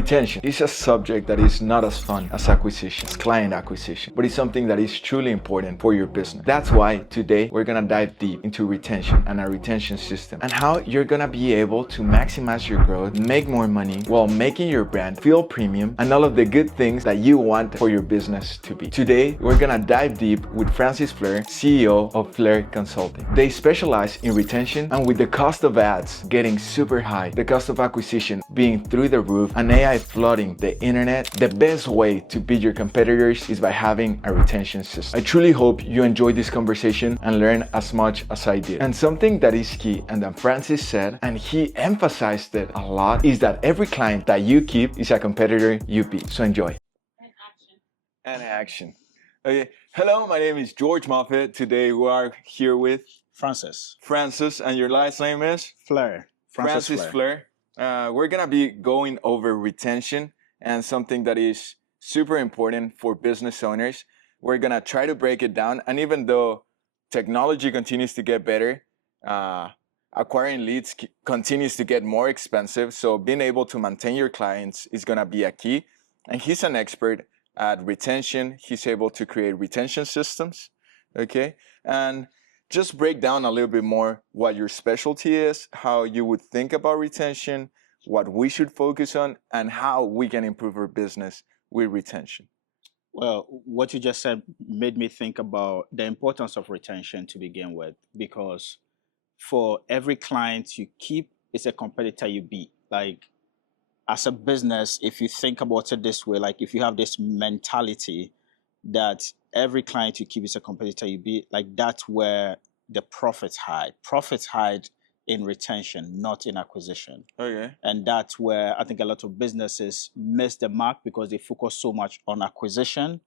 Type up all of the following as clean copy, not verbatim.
Retention is a subject that is not as fun as acquisition, as client acquisition, but it's something that is truly important for your business. That's why today we're gonna dive deep into retention and a retention system and how you're gonna be able to maximize your growth, make more money while making your brand feel premium and all of the good things that you want for your business to be. Today, we're gonna dive deep with Francis Flair, CEO of Flair Consulting. They specialize in retention, and with the cost of ads getting super high, the cost of acquisition being through the roof, and AI flooding the internet, the best way to beat your competitors is by having a retention system. I truly hope you enjoyed this conversation and learn as much as I did. And something that is key, and that Francis said, and he emphasized it a lot, is that every client that you keep is a competitor you beat. So enjoy. And action. Okay. Hello, my name is George Moffat. Today we are here with Francis, and your last name is? Flair. Francis Flair. We're gonna be going over retention and something that is super important for business owners. We're gonna try to break it down, and even though technology continues to get better, acquiring leads continues to get more expensive, so being able to maintain your clients is gonna be a key. And he's an expert at retention. He's able to create retention systems, okay? And just break down a little bit more what your specialty is, how you would think about retention, what we should focus on, and how we can improve our business with retention. Well, what you just said made me think about the importance of retention to begin with, because for every client you keep, it's a competitor you beat. Like, as a business, if you think about it this way, like if you have this mentality that every client you keep is a competitor you beat, like that's where the profits hide. Profits hide in retention, not in acquisition. Okay. And that's where I think a lot of businesses miss the mark because they focus so much on acquisition,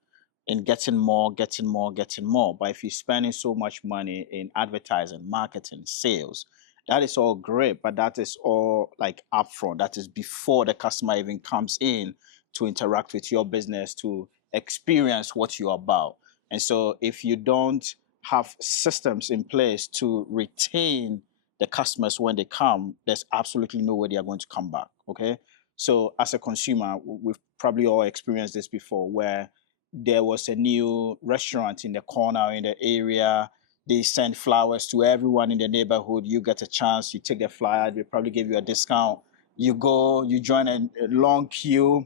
in getting more. But if you're spending so much money in advertising, marketing, sales, that is all great, but that is all like upfront. That is before the customer even comes in to interact with your business, to experience what you're about. And so if you don't have systems in place to retain the customers when they come, there's absolutely no way they are going to come back, okay? So as a consumer, we've probably all experienced this before, where there was a new restaurant in the corner in the area. They send flowers to everyone in the neighborhood. You get a chance, you take the flyer, they probably give you a discount. You go, you join a long queue,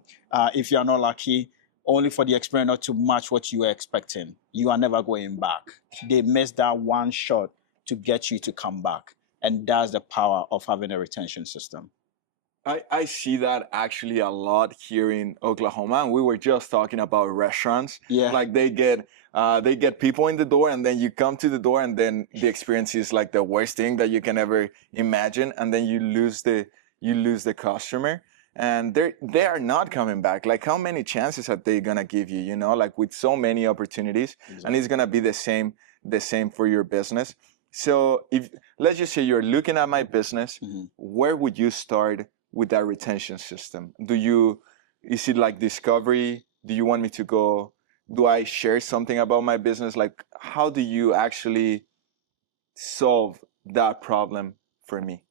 if you're not lucky, only for the experience not to match what you were expecting. You are never going back. They missed that one shot to get you to come back. And that's the power of having a retention system. I see that actually a lot here in Oklahoma, and we were just talking about restaurants. Yeah. Like they get people in the door, and then you come to the door, and then the experience is like the worst thing that you can ever imagine, and then you lose the customer, and they are not coming back. Like, how many chances are they gonna give you? You know, like with so many opportunities, exactly. And it's gonna be the same for your business. So if let's just say you're looking at my business, where would you start with that retention system? Is it like discovery? Do you want me to go? Do I share something about my business? Like, how do you actually solve that problem for me?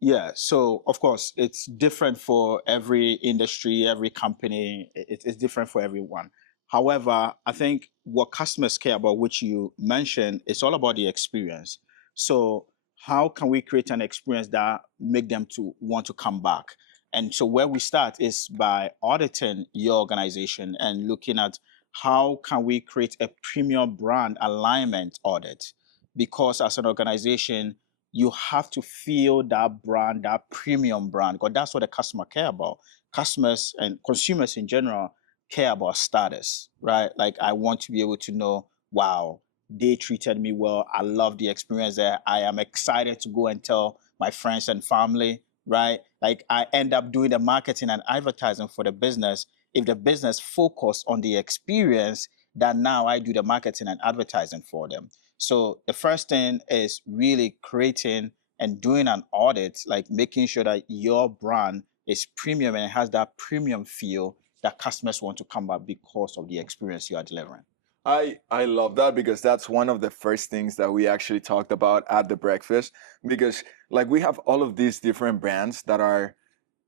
Yeah, so of course, it's different for every industry, every company. It's different for everyone. However, I think what customers care about, which you mentioned, it's all about the experience. So how can we create an experience that make them to want to come back? And so where we start is by auditing your organization and looking at how can we create a premium brand alignment audit? Because as an organization, you have to feel that brand, that premium brand, because that's what the customer care about. Customers and consumers in general care about status, right? Like, I want to be able to know, wow, they treated me well. I love the experience there. I am excited to go and tell my friends and family, right? Like, I end up doing the marketing and advertising for the business. If the business focus on the experience, that now I do the marketing and advertising for them. So the first thing is really creating and doing an audit, like making sure that your brand is premium and it has that premium feel that customers want to come back because of the experience you are delivering. I love that, because that's one of the first things that we actually talked about at the breakfast, because like we have all of these different brands that are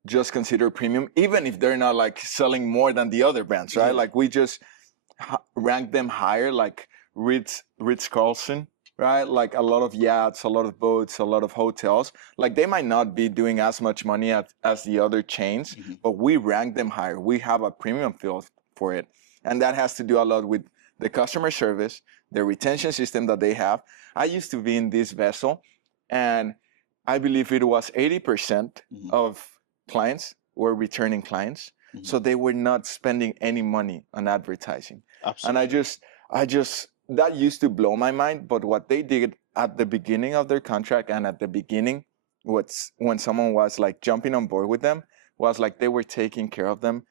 just consider premium, even if they're not like selling more than the other brands, right? Yeah. Like we just rank them higher, like Ritz Carlson, right? Like a lot of yachts, a lot of boats, a lot of hotels. Like they might not be doing as much money as the other chains, but we rank them higher. We have a premium feel for it. And that has to do a lot with the customer service, the retention system that they have. I used to be in this vessel, and I believe it was 80% of clients were returning clients. So they were not spending any money on advertising. Absolutely. And I just, that used to blow my mind. But what they did at the beginning of their contract and at the beginning, when someone was like jumping on board with them, was like they were taking care of them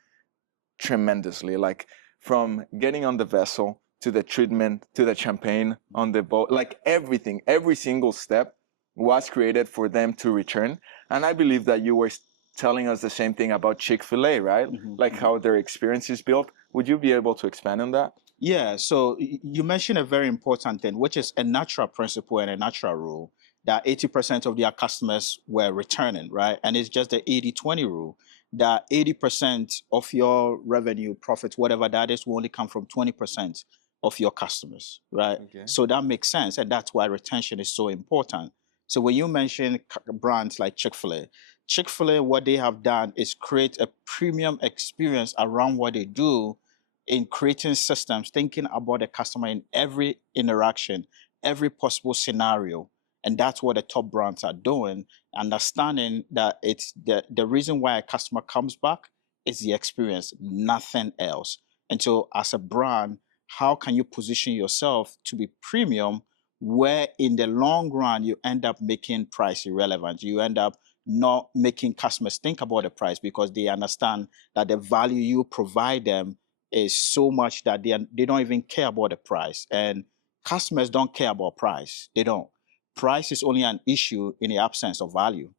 tremendously. Like from getting on the vessel to the treatment to the champagne on the boat, like everything, every single step was created for them to return. And I believe that you were telling us the same thing about Chick-fil-A, right? Like how their experience is built. Would you be able to expand on that? Yeah, so you mentioned a very important thing, which is a natural principle and a natural rule that 80% of their customers were returning, right? And it's just the 80-20 rule that 80% of your revenue, profits, whatever that is, will only come from 20% of your customers, right? Okay. So that makes sense. And that's why retention is so important. So when you mention brands like Chick-fil-A, Chick-fil-A, what they have done is create a premium experience around what they do in creating systems, thinking about the customer in every interaction, every possible scenario. And that's what the top brands are doing, understanding that it's the reason why a customer comes back is the experience, nothing else. And so as a brand, how can you position yourself to be premium where in the long run you end up making price irrelevant? You end up not making customers think about the price because they understand that the value you provide them is so much that they don't even care about the price. And customers don't care about price. They don't. Price is only an issue in the absence of value.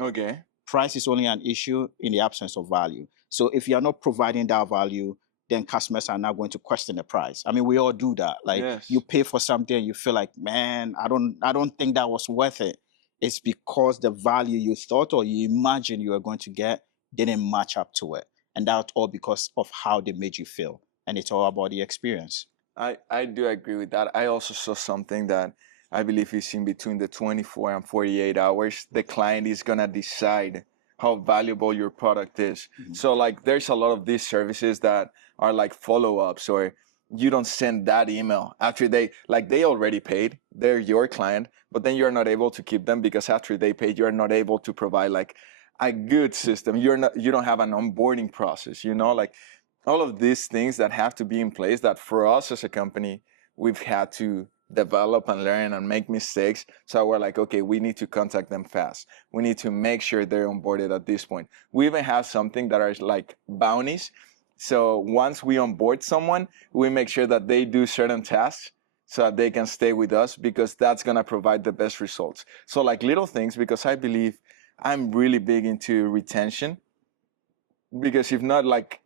Okay. Price is only an issue in the absence of value. So if you're not providing that value, then customers are not going to question the price. I mean, we all do that. Like Yes. you pay for something, you feel like, man, I don't think that was worth it. It's because the value you thought or you imagined you were going to get didn't match up to it. And that's all because of how they made you feel. And it's all about the experience. I do agree with that. I also saw something that I believe is in between the 24 and 48 hours. The client is going to decide how valuable your product is. So like there's a lot of these services that are like follow-ups, or you don't send that email after they already paid, they're your client, but then you're not able to keep them because after they paid, you're not able to provide like a good system. You don't have an onboarding process, like all of these things that have to be in place that for us as a company, we've had to develop and learn and make mistakes. So we're like, okay, we need to contact them fast. We need to make sure they're onboarded at this point. We even have something that are like bounties. So once we onboard someone, we make sure that they do certain tasks so that they can stay with us because that's going to provide the best results. So like little things, because I believe I'm really big into retention, because if not, like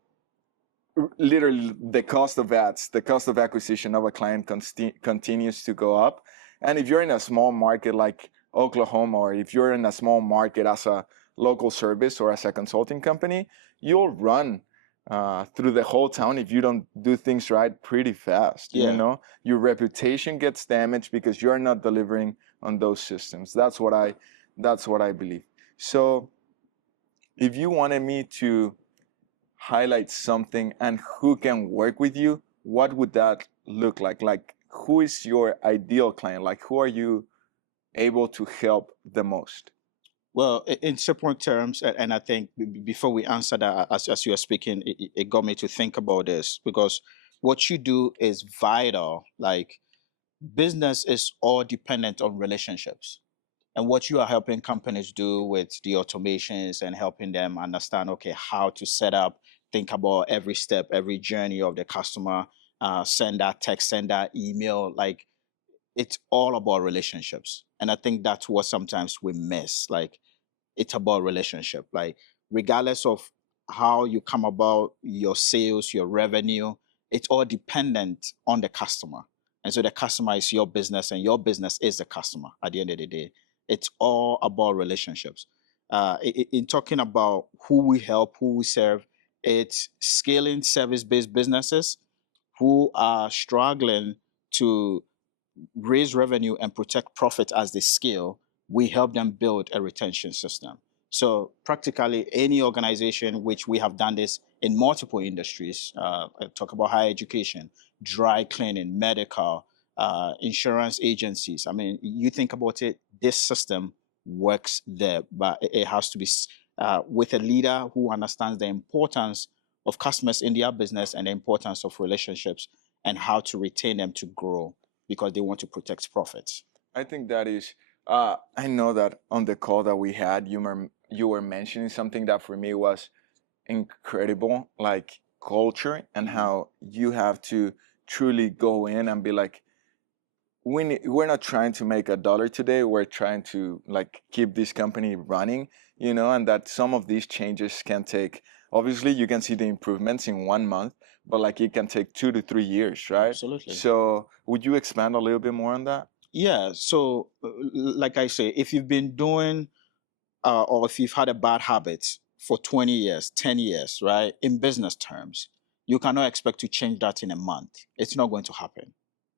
literally the cost of ads, the cost of acquisition of a client continues to go up. And if you're in a small market like Oklahoma, or if you're in a small market as a local service or as a consulting company, you'll run through the whole town if you don't do things right pretty fast. Yeah. Your reputation gets damaged because you're not delivering on those systems. That's what I believe. So if you wanted me to highlight something and who can work with you, what would that look like? Like, who is your ideal client? Like, who are you able to help the most? Well, in simple terms, and I think before we answer that, as you are speaking, it got me to think about this because what you do is vital. Like business is all dependent on relationships. And what you are helping companies do with the automations and helping them understand, okay, how to set up, think about every step, every journey of the customer, send that text, send that email, like it's all about relationships. And I think that's what sometimes we miss. Like it's about relationship. Like regardless of how you come about your sales, your revenue, it's all dependent on the customer. And so the customer is your business and your business is the customer at the end of the day. It's all about relationships. in talking about who we help, who we serve, it's scaling service-based businesses who are struggling to raise revenue and protect profit as they scale. We help them build a retention system. So practically any organization, which we have done this in multiple industries, talk about higher education, dry cleaning, medical, insurance agencies. I mean, you think about it, this system works there, but it has to be with a leader who understands the importance of customers in their business and the importance of relationships and how to retain them to grow because they want to protect profits. I think that is. I know that on the call that we had, you were mentioning something that for me was incredible, like culture and how you have to truly go in and be like, we're not trying to make $1 today. We're trying to like keep this company running, and that some of these changes can take. Obviously, you can see the improvements in 1 month, but like it can take 2 to 3 years, right? Absolutely. So, would you expand a little bit more on that? Yeah. So, like I say, if you've been doing or if you've had a bad habit for 20 years, 10 years, right, in business terms, you cannot expect to change that in a month. It's not going to happen,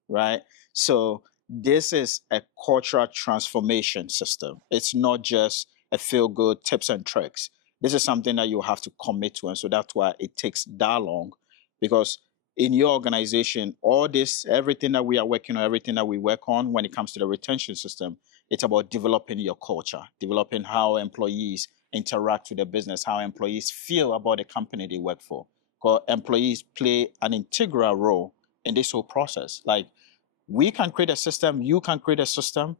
right? So this is a cultural transformation system. It's not just a feel-good tips and tricks. This is something that you have to commit to. And so that's why it takes that long, because in your organization, all this, everything that we are working on, everything that we work on when it comes to the retention system, it's about developing your culture, developing how employees interact with the business, how employees feel about the company they work for. Because employees play an integral role in this whole process. Like, we can create a system, you can create a system,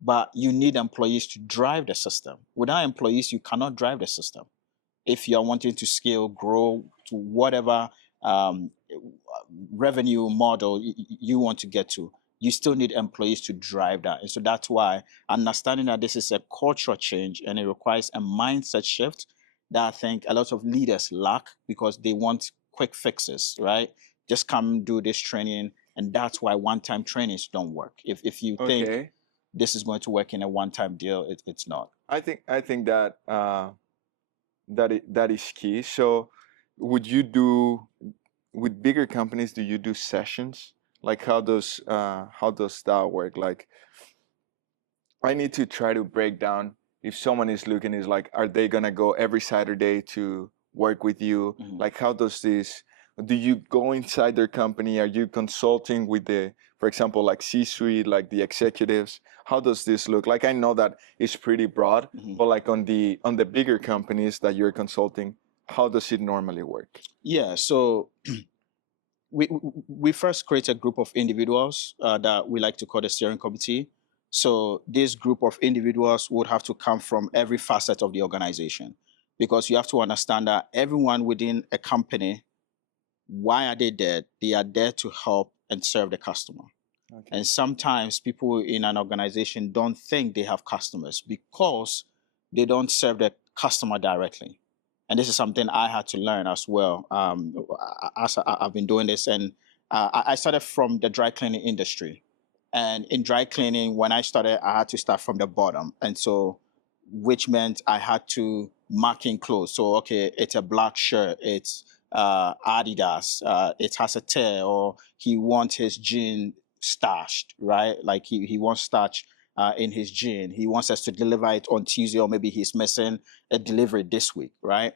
but you need employees to drive the system. Without employees, you cannot drive the system. If you're wanting to scale, grow to whatever revenue model you want to get to, you still need employees to drive that. And so that's why understanding that this is a cultural change and it requires a mindset shift that I think a lot of leaders lack because they want quick fixes, right? Just come do this training. And that's why one-time trainings don't work. If you think Okay. this is going to work in a one-time deal, it's not. I think that that is key. So, would you do with bigger companies? Do you do sessions? Like how does that work? Like, I need to try to break down if someone is looking is like, are they gonna go every Saturday to work with you? Mhm. Like, how does this? Do you go inside their company? Are you consulting with for example, like C-suite, like the executives? How does this look? Like, I know that it's pretty broad, Mhm. but like on the bigger companies that you're consulting, how does it normally work? Yeah, so we first create a group of individuals that we like to call the steering committee. So this group of individuals would have to come from every facet of the organization, because you have to understand that everyone within a company, why are they there? They are there to help and serve the customer. Okay. And sometimes people in an organization don't think they have customers because they don't serve the customer directly. And this is something I had to learn as well. As I've been doing this, and I started from the dry cleaning industry. And in dry cleaning, when I started, I had to start from the bottom. And so, which meant I had to mark in clothes. So, okay, it's a black shirt, it's Adidas, it has a tear, or he wants his jean stashed, right? Like he wants starch in his jean. He wants us to deliver it on Tuesday, or maybe he's missing a delivery this week, right?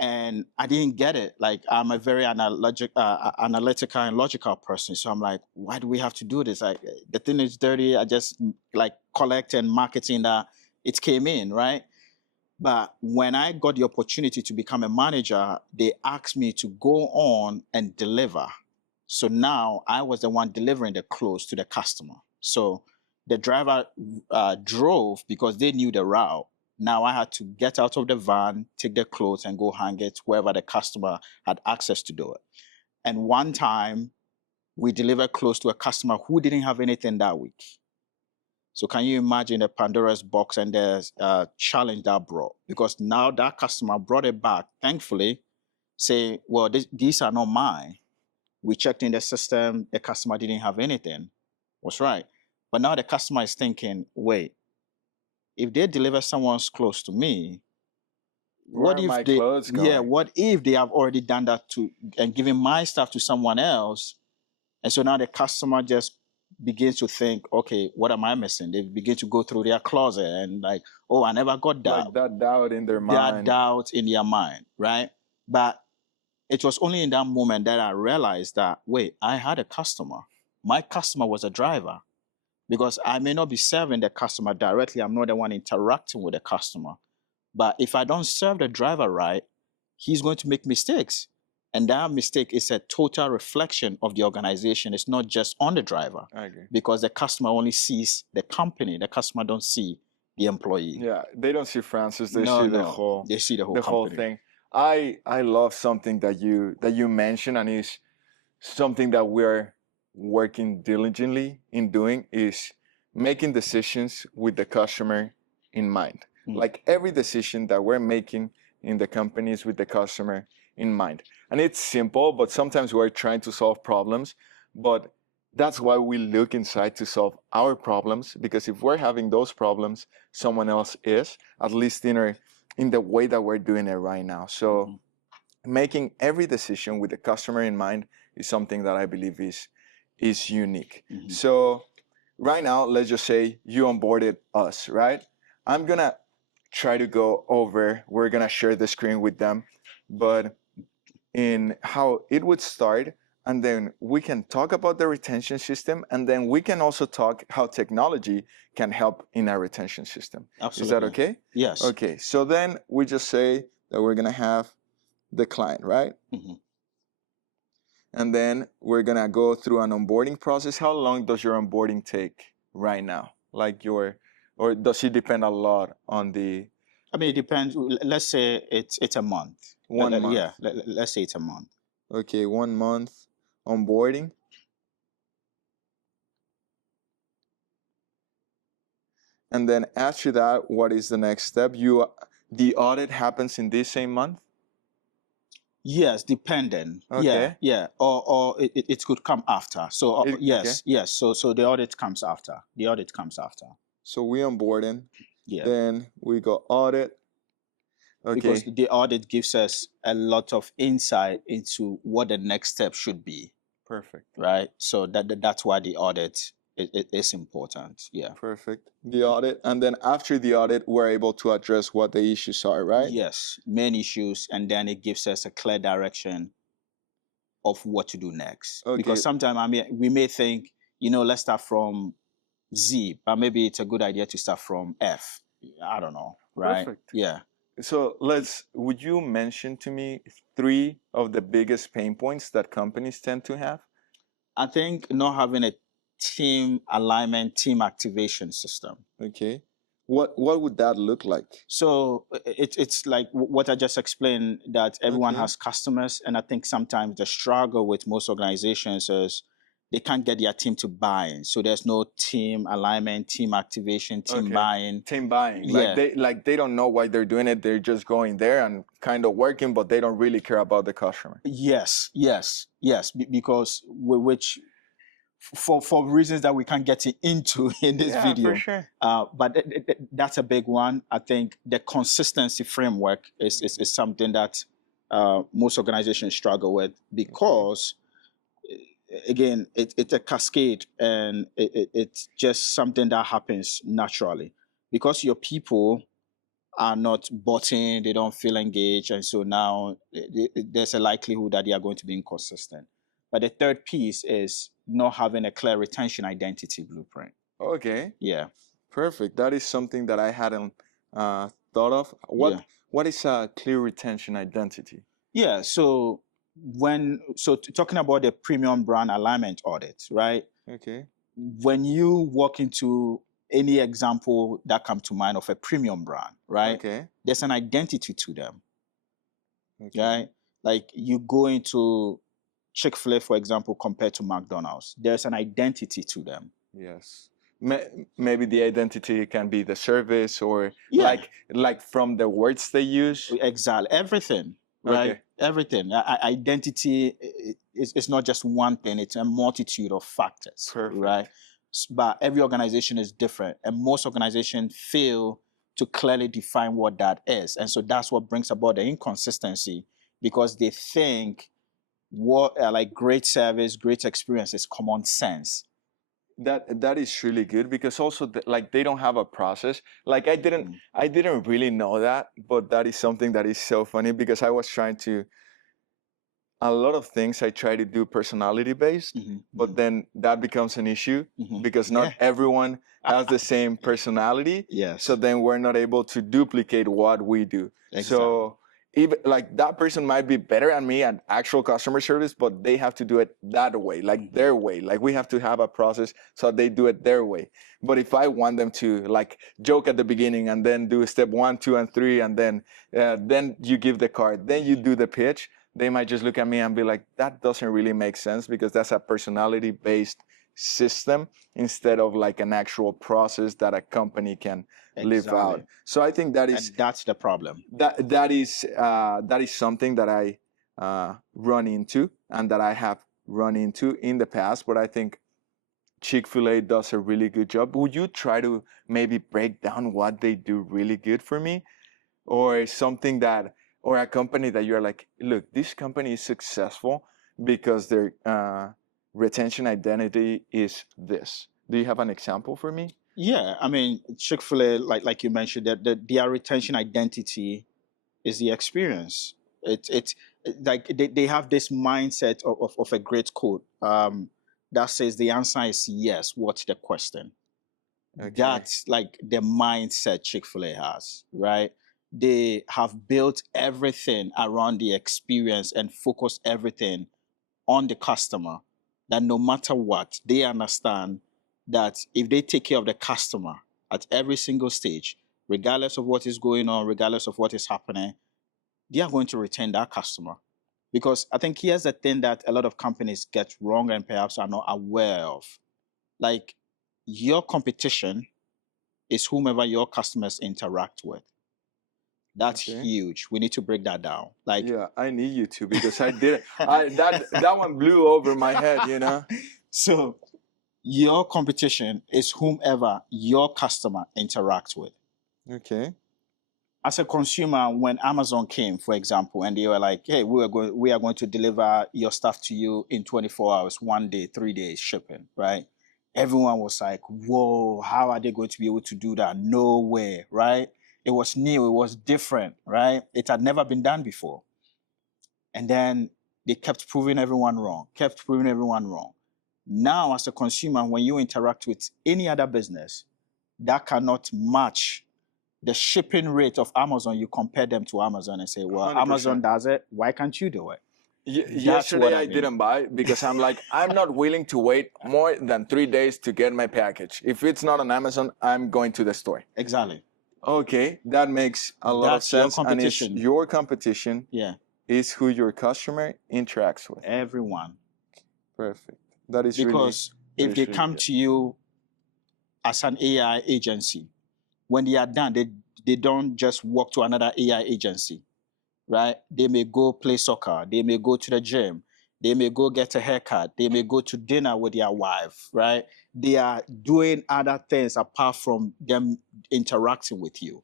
And I didn't get it. Like, I'm a very analytical and logical person. So I'm like, why do we have to do this? Like, the thing is dirty. I just like collect and marketing that it came in, right? But when I got the opportunity to become a manager, they asked me to go on and deliver. So now I was the one delivering the clothes to the customer. So the driver drove because they knew the route. Now I had to get out of the van, take the clothes, and go hang it wherever the customer had access to do it. And one time we delivered clothes to a customer who didn't have anything that week. So can you imagine the Pandora's box and the challenge that brought? Because now that customer brought it back, thankfully, say, well, these are not mine. We checked in the system, the customer didn't have anything. Was right. But now the customer is thinking, wait, if they deliver someone's clothes to me, Where what are if my they, clothes yeah, going? what if they have already done that to and given my stuff to someone else? And so now the customer just begins to think, okay, what am I missing? They begin to go through their closet and like, oh, I never got that. Like that doubt in their That mind. doubt in their mind, right? But it was only in that moment that I realized that, wait, I had a customer. My customer was a driver because I may not be serving the customer directly. I'm not the one interacting with the customer. But if I don't serve the driver right, he's going to make mistakes. And that mistake is a total reflection of the organization. It's not just on the driver. I agree. Because the customer only sees the company. The customer don't see the employee. Yeah, they don't see Francis. They No, see the no. whole They see the whole company. thing. I love something that you mentioned, and is something that we're working diligently in doing, is making decisions with the customer in mind. Mm. Like every decision that we're making in the company is with the customer in mind. And it's simple, but sometimes we're trying to solve problems. But that's why we look inside to solve our problems, because if we're having those problems, someone else is, at least in the way that we're doing it right now. So making every decision with the customer in mind is something that I believe is unique. So right now, let's just say you onboarded us, right? I'm gonna try to go over, we're gonna share the screen with them, but in how it would start, and then we can talk about the retention system, and then we can also talk how technology can help in our retention system. Absolutely. Is that okay? Yes. Okay, so then we just say that we're gonna have the client, right? And then we're gonna go through an onboarding process. How long does your onboarding take right now? Like or does it depend a lot on the? I mean, it depends. Let's say it's a month. 1 month. Yeah, let's say it's a month. Okay, 1 month onboarding. And then after that, what is the next step? The audit happens in this same month? Yes, dependent. Okay. Yeah. Or it could come after. So yes, okay. yes. So the audit comes after. The audit comes after. So we onboarding. Yeah. Then we go audit. Okay. Because the audit gives us a lot of insight into what the next step should be. Perfect. Right. So that's why the audit is important. Yeah. Perfect. The audit, and then after the audit, we're able to address what the issues are, right? Yes, main issues, and then it gives us a clear direction of what to do next. Okay. Because sometimes we may think, let's start from Z, but maybe it's a good idea to start from F. I don't know, right? Perfect. Yeah. So would you mention to me 3 of the biggest pain points that companies tend to have? I think not having a team alignment, team activation system. Okay. What would that look like? So it's like what I just explained, that everyone has customers, and I think sometimes the struggle with most organizations is they can't get their team to buy in. So there's no team alignment, team activation, team buy-in. Team buying. Yeah. They don't know why they're doing it. They're just going there and kind of working, but they don't really care about the customer. Yes. Because which for reasons that we can't get into in this video. For sure. But that's a big one. I think the consistency framework is something that most organizations struggle with, because again, it's a cascade, and it's just something that happens naturally because your people are not bought in, they don't feel engaged, and so now there's a likelihood that they are going to be inconsistent. But the third piece is not having a clear retention identity blueprint. Okay. Yeah. Perfect. That is something that I hadn't thought of. What is a clear retention identity? Yeah. So talking about the premium brand alignment audit, right? Okay. When you walk into any example that come to mind of a premium brand, right? Okay. There's an identity to them. Okay. Right? Like you go into Chick-fil-A, for example, compared to McDonald's, there's an identity to them. Yes. Maybe the identity can be the service, or like from the words they use. Exactly. Everything, right? Okay. Everything. Identity is not just one thing. It's a multitude of factors. Perfect. Right? But every organization is different. And most organizations feel to clearly define what that is. And so that's what brings about the inconsistency, because they think what like great service, great experience is common sense. That is really good, because also like they don't have a process. Like I didn't really know that, but that is something that is so funny, because I was trying to, a lot of things I try to do personality based, but then that becomes an issue because not everyone has the same personality. Yes. So then we're not able to duplicate what we do. Exactly. So even like that person might be better than me at actual customer service, but they have to do it that way, like their way. Like we have to have a process so they do it their way. But if I want them to like joke at the beginning and then do step 1, 2, and 3, and then you give the card, then you do the pitch, they might just look at me and be like, that doesn't really make sense, because that's a personality-based system instead of like an actual process that a company can live out. So I think that is, and that's the problem. That is something that I run into, and that I have run into in the past. But I think Chick-fil-A does a really good job. Would you try to maybe break down what they do really good for me, or something that, or a company that you're like, look, this company is successful because their retention identity is this? Do you have an example for me? Yeah, I mean, Chick-fil-A, like you mentioned, that their retention identity is the experience. It's like they have this mindset of a great quote that says the answer is yes. What's the question? Okay. That's like the mindset Chick-fil-A has, right? They have built everything around the experience and focused everything on the customer, that no matter what, they understand that if they take care of the customer at every single stage, regardless of what is going on, regardless of what is happening, they are going to retain that customer. Because I think here's the thing that a lot of companies get wrong and perhaps are not aware of. Like, your competition is whomever your customers interact with. That's huge. We need to break that down. Like, yeah, I need you to, because I didn't. That one blew over my head, you know. So your competition is whomever your customer interacts with. Okay. As a consumer, when Amazon came, for example, and they were like, "Hey, we are going to deliver your stuff to you in 24 hours, 1 day, 3 days shipping," right? Everyone was like, "Whoa, how are they going to be able to do that? No way," right? It was new, it was different, right? It had never been done before. And then they kept proving everyone wrong, Now, as a consumer, when you interact with any other business that cannot match the shipping rate of Amazon, you compare them to Amazon and say, well, 100%. Amazon does it, why can't you do it? Yesterday I didn't buy, because I'm like, I'm not willing to wait more than 3 days to get my package. If it's not on Amazon, I'm going to the store. Exactly. Okay, that makes a lot of sense. And it's your competition. Yeah. Is who your customer interacts with. Everyone. Perfect. That is because really, if they come to you as an AI agency, when they are done, they don't just walk to another AI agency, right? They may go play soccer. They may go to the gym. They may go get a haircut. They may go to dinner with their wife, right? They are doing other things apart from them interacting with you.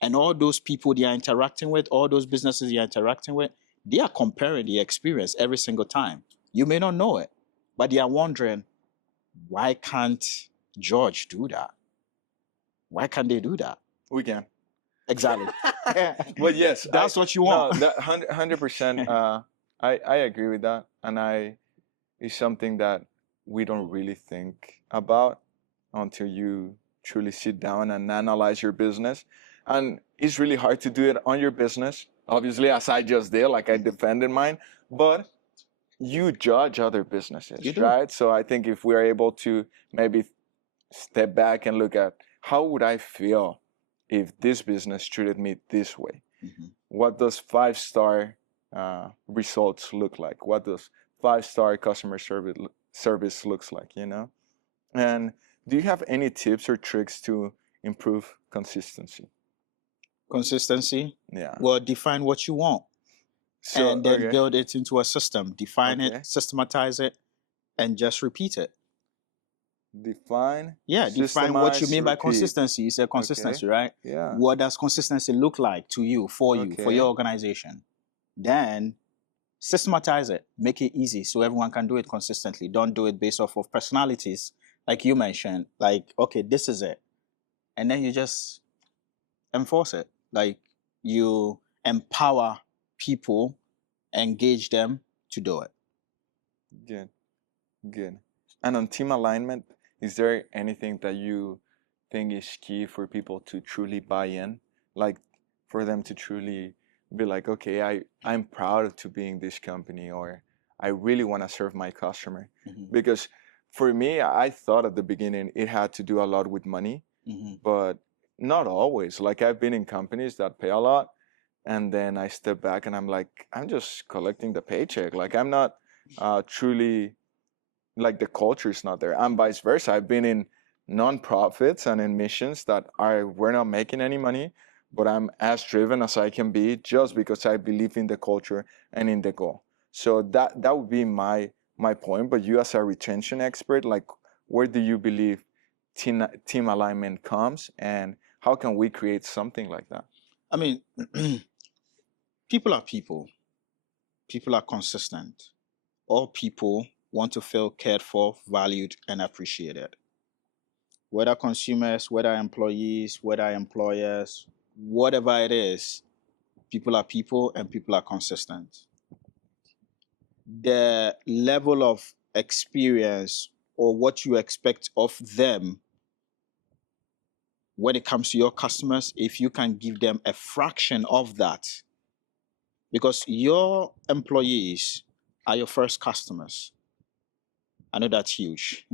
And all those people they are interacting with, all those businesses they are interacting with, they are comparing the experience every single time. You may not know it, but they are wondering, why can't George do that? Why can't they do that? We can. Exactly. But yes, that's what you want. No, that 100%. I agree with that, and it's something that we don't really think about until you truly sit down and analyze your business. And it's really hard to do it on your business, obviously, as I just did, like I defended mine, but you judge other businesses, right? So I think if we're able to maybe step back and look at, how would I feel if this business treated me this way? What does 5-star results look like? What does 5-star customer service looks like, you know? And do you have any tips or tricks to improve consistency? Consistency? Yeah. Well, define what you want. So, and then build it into a system. Define it, systematize it, and just repeat it. Define, Yeah, define what you systemize, mean by repeat. consistency. You say consistency, right? Yeah. What does consistency look like to you, for Okay. your organization? Then systematize it, make it easy so everyone can do it consistently. Don't do it based off of personalities, like you mentioned. Like, okay, this is it. And then you just enforce it. Like, you empower people, engage them to do it. Good. Good. And on team alignment, is there anything that you think is key for people to truly buy in? Like for them to truly be like, okay, I'm proud to be in this company, or I really want to serve my customer. Because for me, I thought at the beginning it had to do a lot with money, but not always. Like I've been in companies that pay a lot, and then I step back and I'm like, I'm just collecting the paycheck. Like I'm not truly, like the culture is not there, and vice versa. I've been in non-profits and in missions that we're not making any money, but I'm as driven as I can be just because I believe in the culture and in the goal. So that would be my point. But you as a retention expert, like where do you believe team alignment comes, and how can we create something like that? I mean, people are people. People are consistent. All people want to feel cared for, valued, and appreciated. Whether consumers, whether employees, whether employers, whatever it is, people are people and people are consistent. The level of experience or what you expect of them when it comes to your customers, if you can give them a fraction of that, because your employees are your first customers. I know that's huge.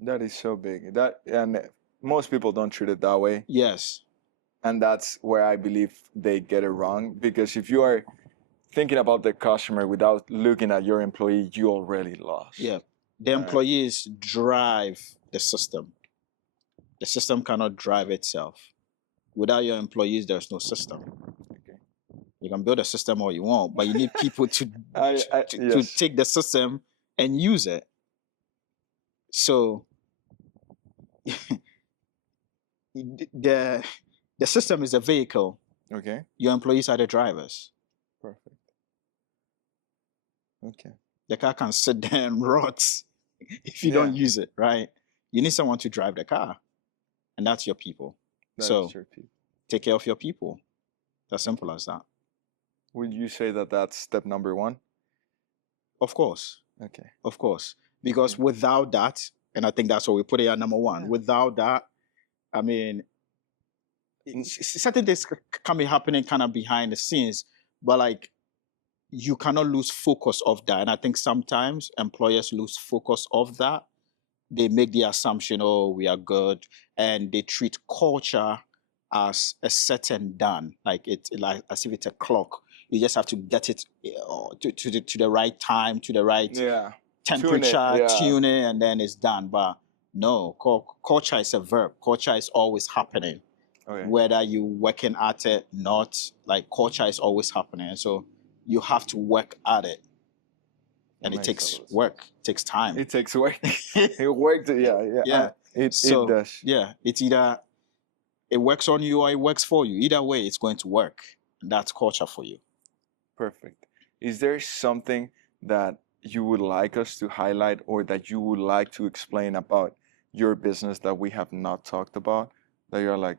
That is so big. And most people don't treat it that way. Yes. And that's where I believe they get it wrong, because if you are thinking about the customer without looking at your employee, you already lost. Yeah. The employees drive the system. The system cannot drive itself. Without your employees, there's no system. Okay. You can build a system all you want, but you need people to Yes. take the system and use it. So the system is a vehicle. Okay. Your employees are the drivers. Perfect. Okay. The car can sit there and rot if you don't use it, right? You need someone to drive the car, and that's your people. So your people. Take care of your people. As simple as that. Would you say that that's step number one? Of course. Okay. Of course. Because without that, and I think that's what we put it at number one, without that, I mean, certain things can be happening kind of behind the scenes, but like you cannot lose focus of that. And I think sometimes employers lose focus of that. They make the assumption, oh, we are good, and they treat culture as a set and done, like as if it's a clock. You just have to get it to the right time, to the right temperature, tune it, and then it's done. But no, culture is a verb. Culture is always happening. Okay. Whether you working at it, not, like culture is always happening. So you have to work at it. And it takes work, it takes time. It takes work. It works, yeah. It does. Yeah, it's either it works on you or it works for you. Either way, it's going to work. And that's culture for you. Perfect. Is there something that you would like us to highlight, or that you would like to explain about your business that we have not talked about? That you're like,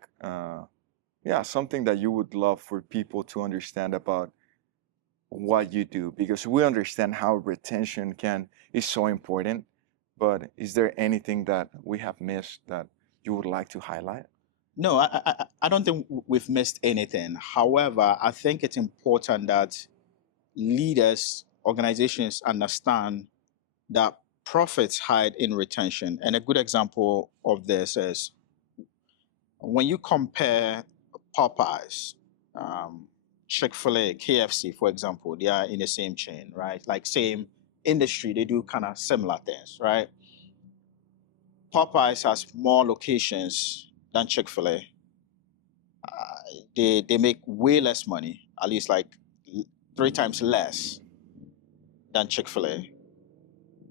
something that you would love for people to understand about what you do, because we understand how retention is so important, but is there anything that we have missed that you would like to highlight? No, I don't think we've missed anything. However, I think it's important that leaders, organizations understand that profits hide in retention. And a good example of this is when you compare Popeyes, Chick-fil-A, KFC, for example, they are in the same chain, right? Like same industry, they do kind of similar things, right? Popeyes has more locations than Chick-fil-A. They make way less money, at least like 3 times less than Chick-fil-A.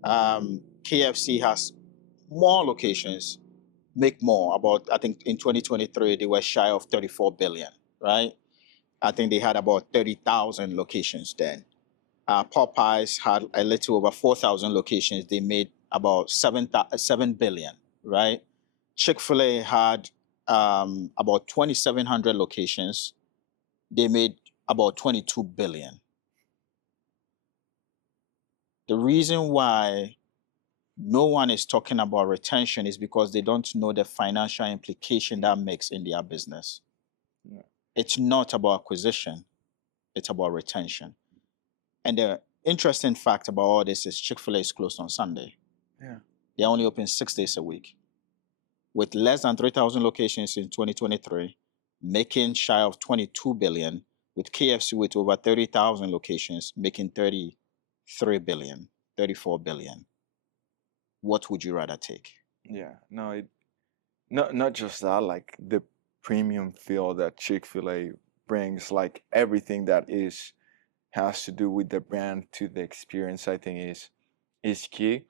KFC has more locations make more. About, I think in 2023 they were shy of 34 billion, right? I think they had about 30,000 locations then. Popeyes had a little over 4,000 locations. They made about 7 billion, right? Chick-fil-A had about 2,700 locations. They made about 22 billion. The reason why no one is talking about retention is because they don't know the financial implication that makes in their business. Yeah. It's not about acquisition, it's about retention. And the interesting fact about all this is Chick-fil-A is closed on Sunday. Yeah. They're only open 6 days a week. With less than 3,000 locations in 2023, making shy of 22 billion, with KFC with over 30,000 locations, making 33 billion, 34 billion. What would you rather take? Yeah. No, not just that, like the premium feel that Chick-fil-A brings, like everything that has to do with the brand to the experience, I think is key.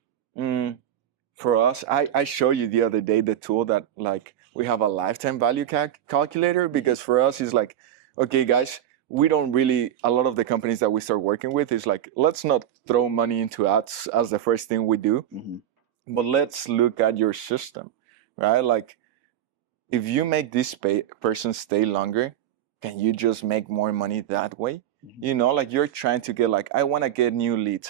For us, I showed you the other day the tool that like we have a lifetime value calculator, because for us it's like, okay guys, we don't really, a lot of the companies that we start working with is like, let's not throw money into ads as the first thing we do, but let's look at your system, right? Like if you make this person stay longer, can you just make more money that way? You know, like you're trying to get like, I want to get new leads,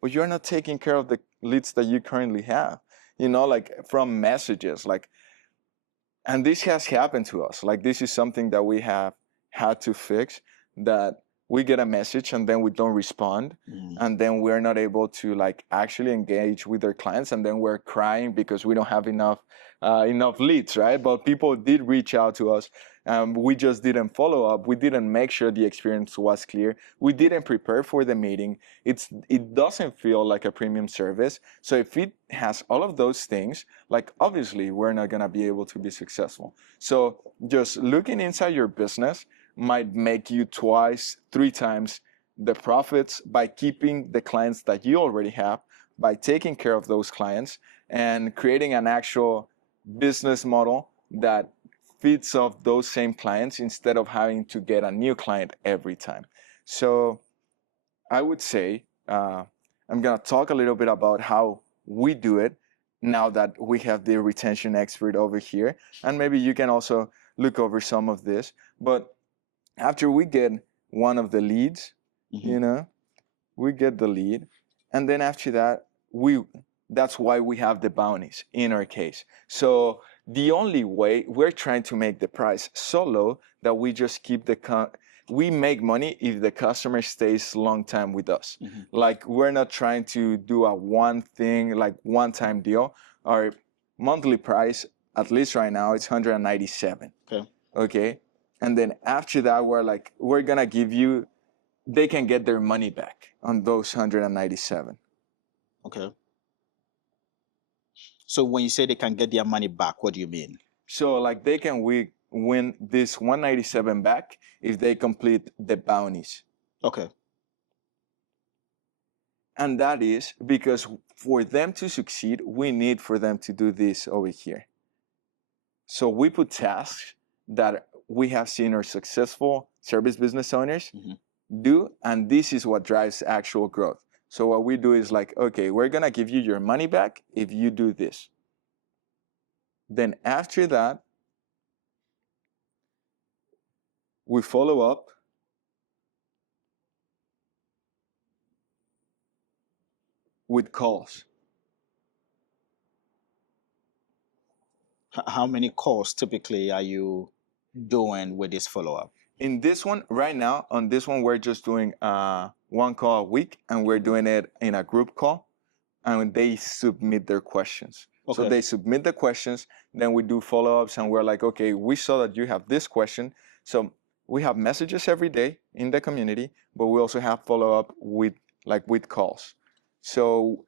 but you're not taking care of the leads that you currently have, you know, like from messages, like, and this has happened to us. Like this is something that we have had to fix, that we get a message and then we don't respond, and then we're not able to like actually engage with our clients, and then we're crying because we don't have enough leads, right? But people did reach out to us. We just didn't follow up. We didn't make sure the experience was clear. We didn't prepare for the meeting. It doesn't feel like a premium service. So if it has all of those things, like obviously we're not gonna be able to be successful. So just looking inside your business might make you 2x, 3x the profits by keeping the clients that you already have, by taking care of those clients and creating an actual business model that feeds off those same clients instead of having to get a new client every time. So I would say I'm going to talk a little bit about how we do it now that we have the retention expert over here, and maybe you can also look over some of this. But after we get one of the leads, you know, we get the lead, and then after that, that's why we have the bounties in our case. So the only way, we're trying to make the price so low that we just keep we make money if the customer stays long time with us. Like we're not trying to do a one-time deal. Our monthly price, at least right now, it's 197. Okay. And then after that, we're gonna give you, they can get their money back on those 197. Okay. So when you say they can get their money back, what do you mean? So like they can win this 197 back if they complete the bounties. Okay. And that is because for them to succeed, we need for them to do this over here. So we put tasks that we have seen our successful service business owners do, and this is what drives actual growth. So what we do is like, okay, we're gonna give you your money back if you do this. Then after that, we follow up with calls. How many calls typically are you doing with this follow-up? In this one, right now, on this one, we're just doing one call a week, and we're doing it in a group call, and they submit their questions. Okay. So they submit the questions, then we do follow-ups, and we're like, okay, we saw that you have this question. So we have messages every day in the community, but we also have follow-up with calls. So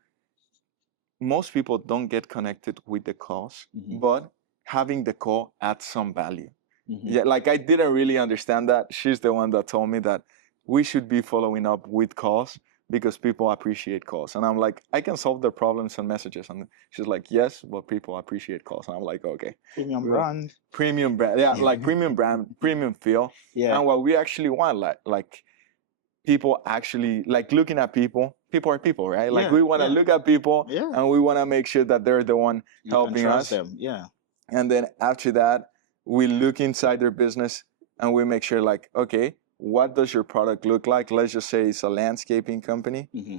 most people don't get connected with the calls, but having the call adds some value. Yeah, like I didn't really understand that. She's the one that told me that we should be following up with calls, because people appreciate calls. And I'm like, I can solve their problems on messages. And she's like, yes, but people appreciate calls. And I'm like, okay. Premium Well, brand. Premium brand. Yeah, like premium brand, premium feel. Yeah. And what we actually want, like people actually, like looking at people. People are people, right? Like Yeah, we want to yeah. look at people Yeah. and we want to make sure that they're the one You can helping trust us. them. Yeah. And then after that, we look inside their business and we make sure like, okay, what does your product look like? Let's just say it's a landscaping company. Mm-hmm.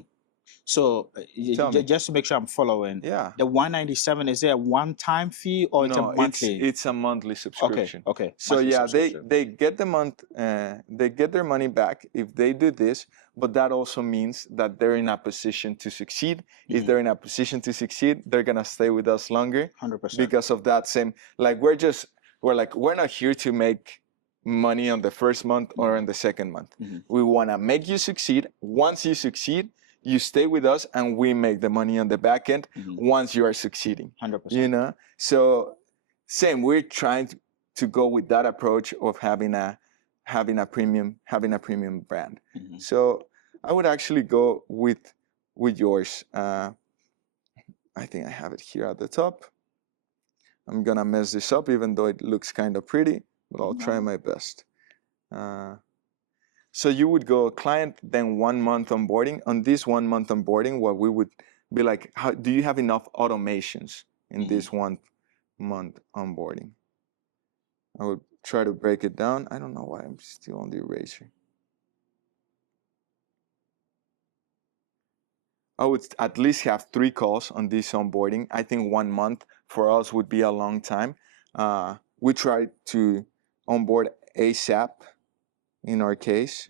So Tell me. just to make sure I'm following, Yeah. the 197, is there a one-time fee or it's a No, monthly? it's a monthly subscription. Okay. So Monthly yeah, subscription. they get the month, they get their money back if they do this, but that also means that they're in a position to succeed. If they're in a position to succeed, they're gonna stay with us longer 100%. because of that same. Like we're not here to make money on the first month or on the second month. We wanna make you succeed. Once you succeed, you stay with us and we make the money on the back end once you are succeeding. 100%. You know? So same, we're trying to go with that approach of having a premium brand. So I would actually go with yours. I think I have it here at the top. I'm gonna mess this up even though it looks kind of pretty, but I'll try my best. So you would go client, then 1 month onboarding. On this 1 month onboarding, what we would be like, how do you have enough automations in this 1 month onboarding? I would try to break it down. I don't know why I'm still on the eraser. I would at least have 3 calls on this onboarding. I think 1 month for us would be a long time. We try to onboard ASAP in our case.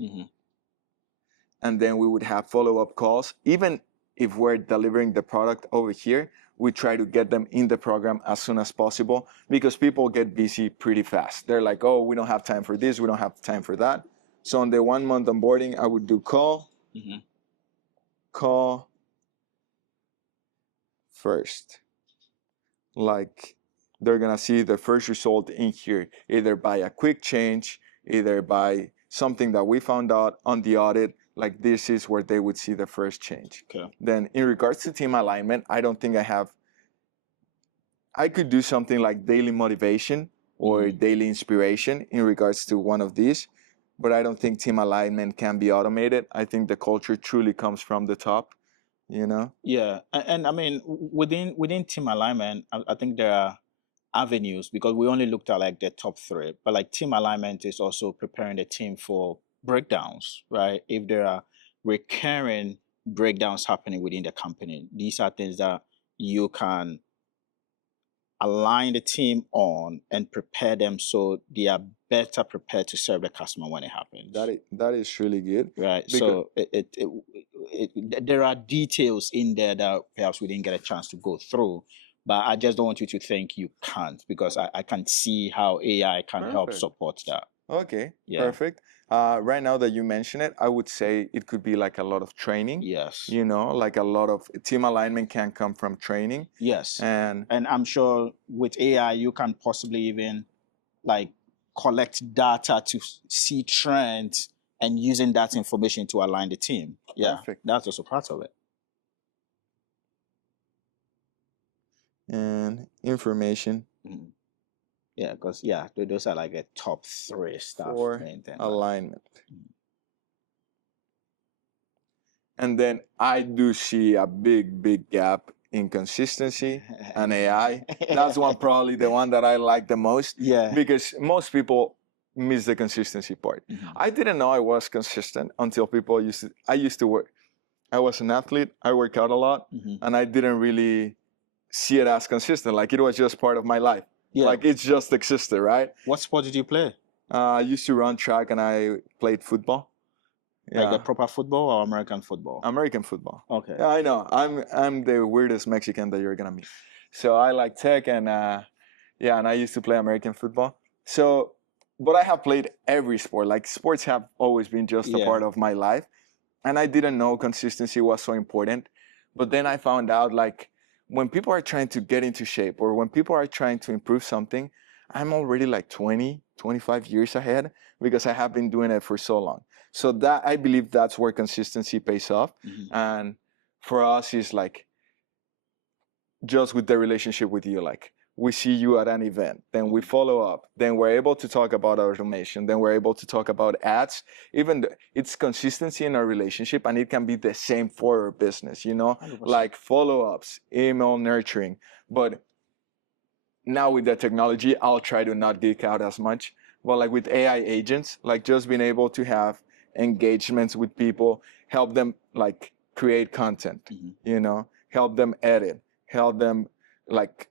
And then we would have follow-up calls. Even if we're delivering the product over here, we try to get them in the program as soon as possible because people get busy pretty fast. They're like, oh, we don't have time for this, we don't have time for that. So on the 1 month onboarding, I would do call first. Like they're gonna see the first result in here, either by a quick change, either by something that we found out on the audit. Like this is where they would see the first change. Okay. Then in regards to team alignment, I don't think I could do something like daily motivation or daily inspiration in regards to one of these, but I don't think team alignment can be automated. I think the culture truly comes from the top, you know? Yeah, and I mean within team alignment, I think there are avenues because we only looked at like the top 3, but like team alignment is also preparing the team for breakdowns, right? If there are recurring breakdowns happening within the company, these are things that you can align the team on and prepare them so they are better prepared to serve the customer when it happens. That is really good. Right. So there are details in there that perhaps we didn't get a chance to go through, but I just don't want you to think you can't because I can see how AI can help support that. Okay, Yeah. perfect. Right now that you mention it, I would say it could be like a lot of training. Yes. You know, like a lot of team alignment can come from training. Yes. And I'm sure with AI, you can possibly even like collect data to see trends and using that information to align the team. Yeah, Perfect. that's also part of it. And information. Yeah, because those are like the top 3 stuff. For alignment. And then I do see a big gap in consistency and AI. That's probably the one that I like the most. Yeah. Because most people miss the consistency part. I didn't know I was consistent until I used to work. I was an athlete, I work out a lot, and I didn't really see it as consistent. Like it was just part of my life. Yeah. Like it just existed, right? What sport did you play? I used to run track and I played football. Like the proper football or American football? American football. Okay. Yeah, I know. I'm the weirdest Mexican that you're gonna meet. So I like tech and and I used to play American football. So, but I have played every sport. Like sports have always been just a part of my life, and I didn't know consistency was so important. But then I found out like when people are trying to get into shape or when people are trying to improve something, I'm already like 20, 25 years ahead because I have been doing it for so long. So that, I believe that's where consistency pays off. And for us, is like just with the relationship with you, like we see you at an event, then we follow up, then we're able to talk about automation, then we're able to talk about ads. Even it's consistency in our relationship, and it can be the same for our business, you know, 100%. like follow-ups, email nurturing. But now with the technology, I'll try to not geek out as much. But like with AI agents, like just being able to have engagements with people, help them like create content, you know, help them edit, help them like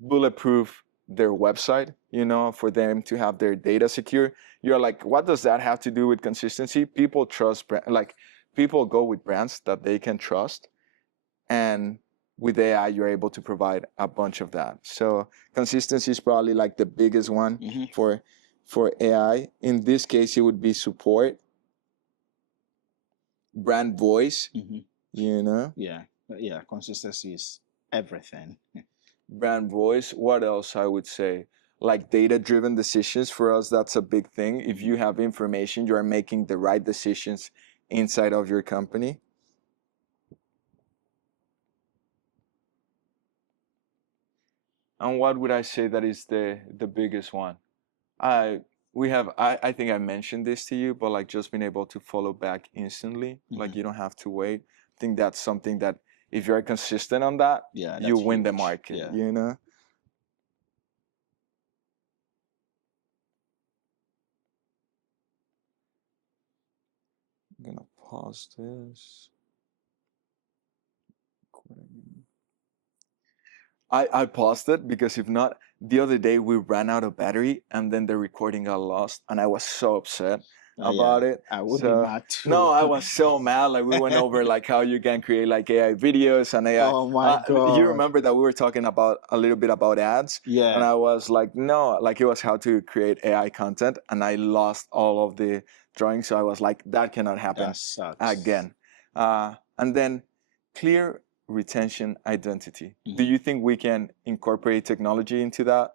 bulletproof their website, you know, for them to have their data secure. You're like, what does that have to do with consistency? People trust, like people go with brands that they can trust. And with AI, you're able to provide a bunch of that. So consistency is probably like the biggest one for AI. In this case, it would be support, brand voice, you know? Yeah. Consistency is everything. Brand voice. What else I would say? Like data-driven decisions for us, that's a big thing. If you have information, you are making the right decisions inside of your company. And what would I say that is the biggest one? I think I mentioned this to you, but like just being able to follow back instantly, like you don't have to wait. I think that's something that if you're consistent on that, you win the market, you know? I'm gonna pause this. I paused it because if not, the other day we ran out of battery and then the recording got lost, and I was so upset about it. I would be mad too. No, I was so mad. Like we went over like how you can create like AI videos and AI. Oh my God. You remember that we were talking about a little bit about ads? Yeah. And I was like, no, like it was how to create AI content, and I lost all of the drawings. So I was like, that cannot happen again. And then clear retention identity. Do you think we can incorporate technology into that?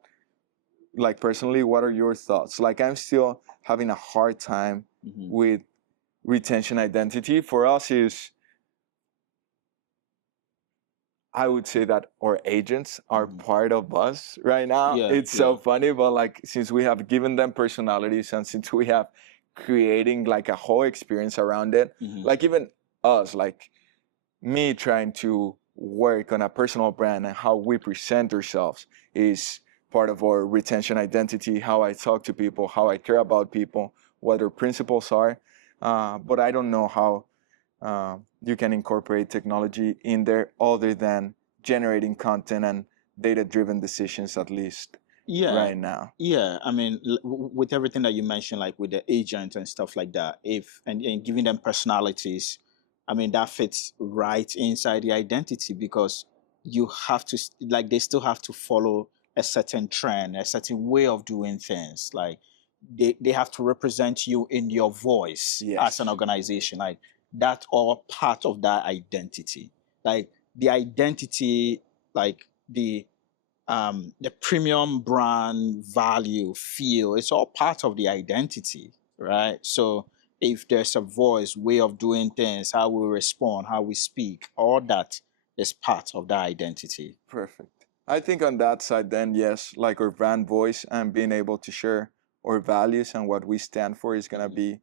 Like personally, what are your thoughts? Like I'm still having a hard time with retention identity. For us is, I would say that our agents are part of us right now. It's so funny, but like since we have given them personalities and since we have creating like a whole experience around it, like even us, like me trying to work on a personal brand and how we present ourselves is part of our retention identity, how I talk to people, how I care about people, what our principles are. But I don't know how you can incorporate technology in there other than generating content and data-driven decisions, at least right now. Yeah, I mean, with everything that you mentioned, like with the agent and stuff like that, and giving them personalities, I mean, that fits right inside the identity because you have to, like, they still have to follow a certain trend, a certain way of doing things. Like, they have to represent you in your voice as an organization. Like, that's all part of that identity. Like, the identity, like, the premium brand value, feel, it's all part of the identity, right? So if there's a voice, way of doing things, how we respond, how we speak, all that is part of that identity. Perfect. I think on that side then, yes, like our brand voice and being able to share our values and what we stand for is gonna be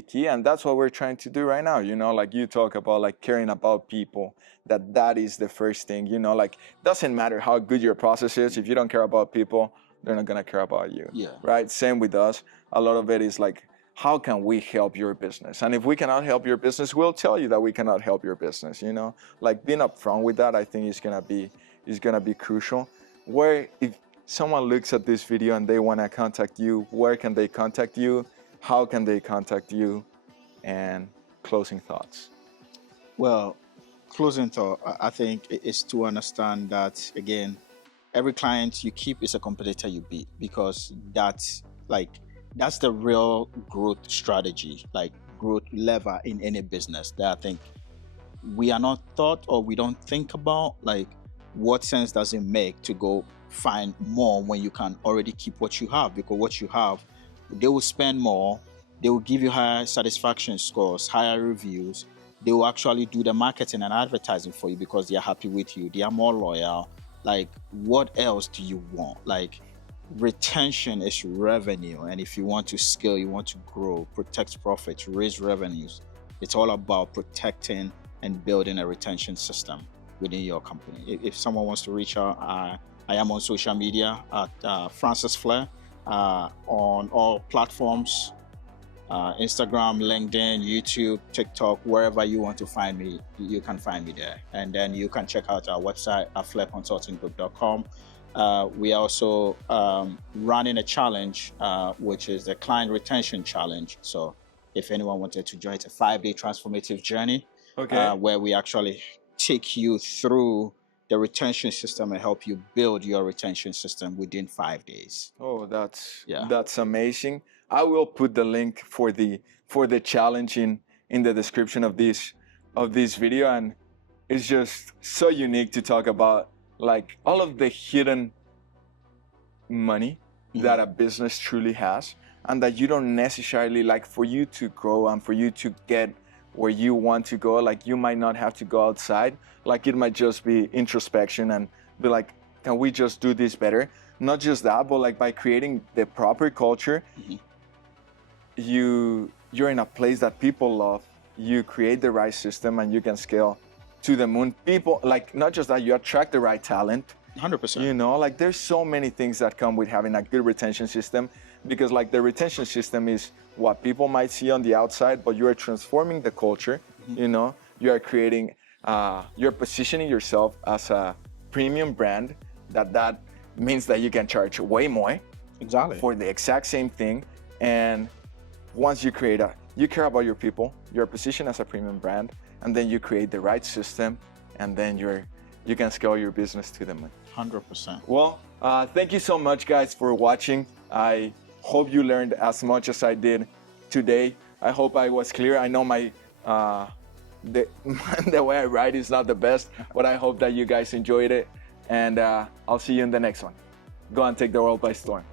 key. And that's what we're trying to do right now. You know, like you talk about like caring about people, that is the first thing, you know, like doesn't matter how good your process is. If you don't care about people, they're not gonna care about you. Right? Same with us. A lot of it is like, how can we help your business? And if we cannot help your business, we'll tell you that we cannot help your business, you know? Like being upfront with that, I think is gonna be crucial. Where if someone looks at this video and they wanna contact you, where can they contact you? How can they contact you? And closing thoughts. Well, closing thought, I think is to understand that, again, every client you keep is a competitor you beat, because that's the real growth strategy, like growth lever in any business that I think we are not taught or we don't think about. Like, what sense does it make to go find more when you can already keep what you have? Because what you have, they will spend more, they will give you higher satisfaction scores, higher reviews. They will actually do the marketing and advertising for you because they are happy with you. They are more loyal. Like, what else do you want? Like, retention is revenue. And if you want to scale, you want to grow, protect profits, raise revenues, it's all about protecting and building a retention system within your company. If someone wants to reach out, I am on social media at Francis Flair on all platforms. Instagram, LinkedIn, YouTube, TikTok, wherever you want to find me, you can find me there. And then you can check out our website at flairconsultinggroup.com. We are also running a challenge, which is the Client Retention Challenge. So if anyone wanted to join, it's a 5-day transformative journey where we actually take you through the retention system and help you build your retention system within 5 days. Oh, that's amazing. I will put the link for the challenge in the description of this video, and it's just so unique to talk about like all of the hidden money that a business truly has, and that you don't necessarily, like, for you to grow and for you to get where you want to go, like, you might not have to go outside. Like, it might just be introspection and be like, can we just do this better? Not just that, but like by creating the proper culture, you're in a place that people love. You create the right system and you can scale to the moon. People, like, not just that, you attract the right talent. 100%. You know, like, there's so many things that come with having a good retention system, because like the retention system is what people might see on the outside, but you are transforming the culture. You know, you are creating, you're positioning yourself as a premium brand. That means that you can charge way more for the exact same thing. And once you create you care about your people, you're positioned as a premium brand, and then you create the right system, and then you can scale your business to the moon. 100%. Well, thank you so much, guys, for watching. I hope you learned as much as I did today. I hope I was clear. I know my the way I write is not the best, but I hope that you guys enjoyed it. And I'll see you in the next one. Go and take the world by storm.